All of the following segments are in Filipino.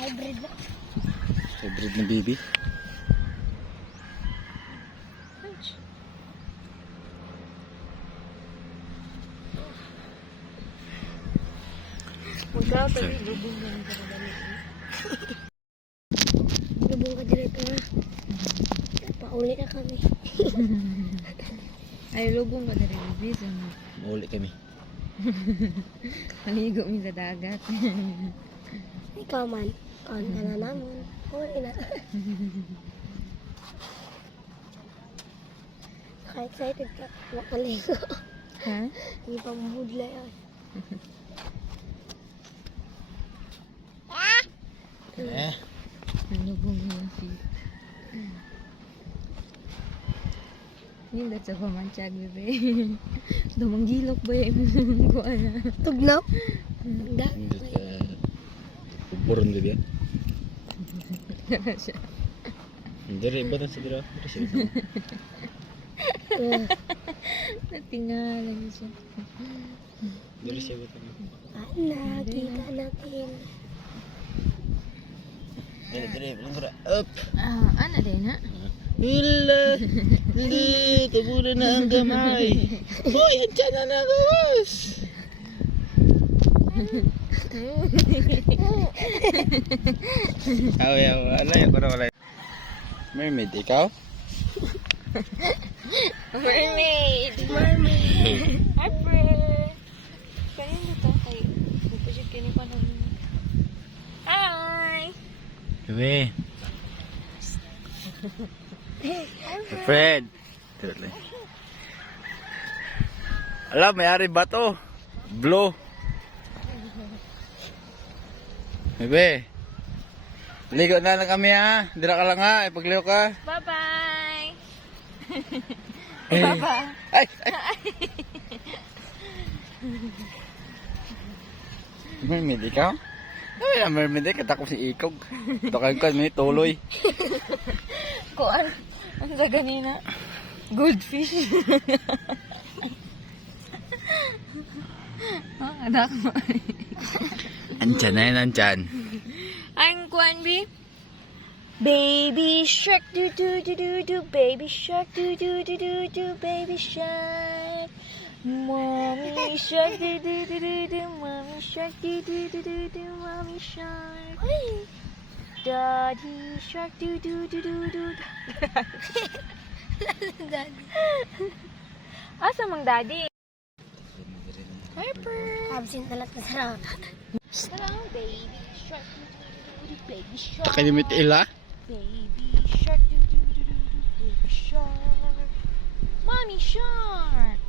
Hybrid na. Hybrid na baby. Magkakatabi, lubong na ang kakadali. Lubong ka dito ha. Pauli na kami. Ay, lubong ka dali, baby. Mauli kami. Maligo mi sa dagat. Ikaw man. Kaon ka na naman. Uli na. Excited ka. Makaligo. Ha? Hindi pa mahudla yan. Eh. Ang lubong na yung feet. Hindi sa pamansyag, bebe. Dumanggilok ba yung kuha na? Tugnaw? Da. Pupuron baby. Kaya siya. Dari ba sa dira? Dari siya. Natingala niya siya. Dari siya ba? Ana, kita natin. Dari lang up. Ano din ha? Hila! Hindi! Tabunan na ang gamay! Hoy! Andiyan na nagawas! Alay ako na wala. Mermaid, ikaw? Mermaid! Mermaid! Hi, friend! Kanina dito kayo. Nagpasya kini pa ng... Hi! Gabi. Fred. Alam, may-ari ba to? Blue. Bebe. Ligo na lang kami ha. Dira ka lang ha. Ipagliho ka. Bye-bye! Eh. Bye-bye! Ay! Mermaid, ikaw? Ay, mermaid eh. Katakot si Ikog. Takag ka, may tuloy. Kuan? Ang sa ganina? Goldfish. Anak mo. Andyan na yun, andyan. Ang kuan, B? Baby shark, do do do do do, baby shark, do do do do do, baby shark. Mommy shark, do do do do do, mommy shark, do do do do do, mommy shark. Daddy shark, do do do do do. Asa mang daddy? Harper. Absent na lahat na sarap. Sarang baby shark, do do do do, baby shark. Takilimit ila? Baby shark, do do do do do, baby shark. Mommy shark.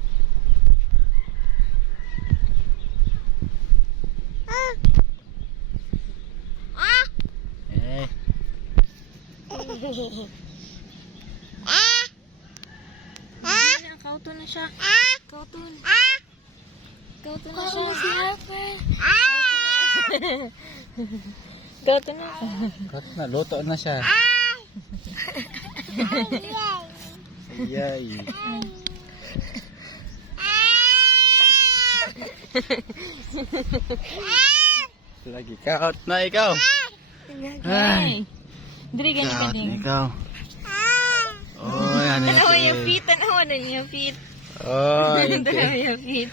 Eh. Kauto na siya. Kauto na. Kauto na Ako siya. na si Harper. Kauto na. Kat na, luto na siya. Yay. Lagi kaut na ikaw. Ay. Diri ganyan ka Kaut din. na ikaw. Oh, yan. Tanawa yung feet. Tanawa na yung feet. Oh, yan. Tanawa yung feet.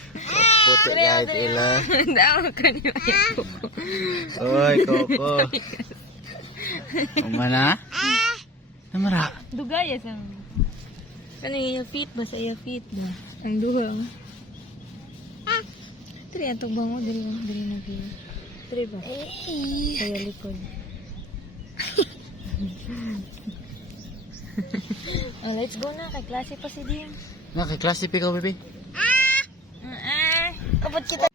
Puti kahit ila. Tanawa ka niyo yung kuko. Oy, Coco. Umana? Namara. Dugaya sa ano yung feet ba? Sa yung feet ba? Ang duha. Diri ang tugbang mo. Diri na view. Diri ba? Kaya likod. Oh, let's go na. Kay klase pa si Dim. Nakiklase pa ikaw, baby? Kapag kita